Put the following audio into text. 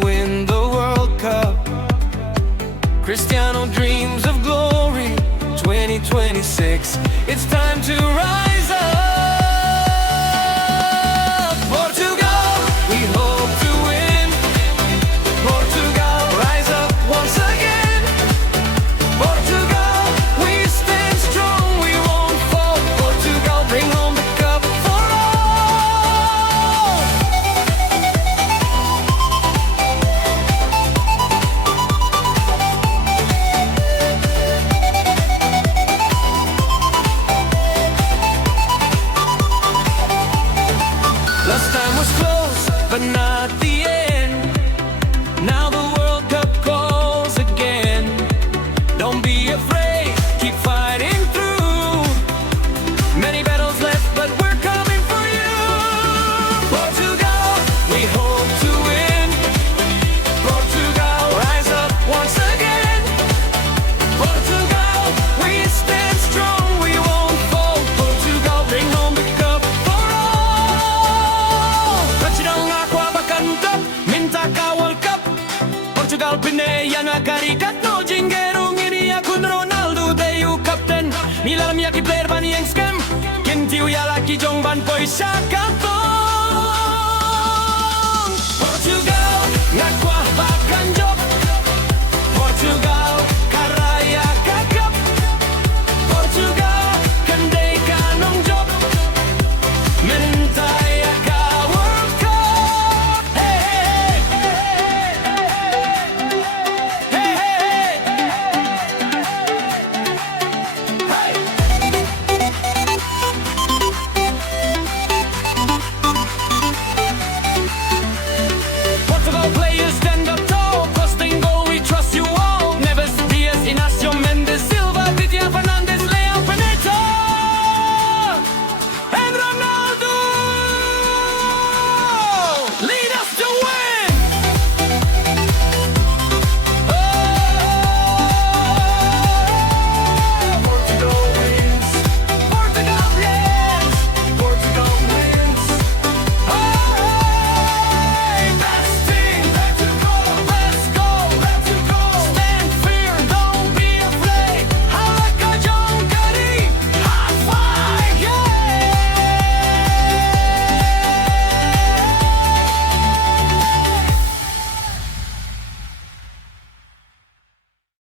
to win the World Cup. Cristiano dreams of glory. 2026, it's time to rise up. Portugal, we hope to win. Portugal, rise up once again. Portugal, we stand strong, we won't fall. Portugal, bring home the cup for all. Last time was close, but not the end. Now the World Cup calls again. Don't be afraid, keep fighting through. Many battles left, but we're coming for you. Portugal, we hope to win. Portugal, rise up once again. Portugal, we stand strong, we won't fall. Portugal, bring home the cup for all. Touchdown aqua bakantap, minta kawal cup. Portugal pineya nga karikat no jingerong iniya kun Ronaldo deyu captain. Nilalam ya ki player ban yang scam. Kintiu ya laki jong ban poi syakato.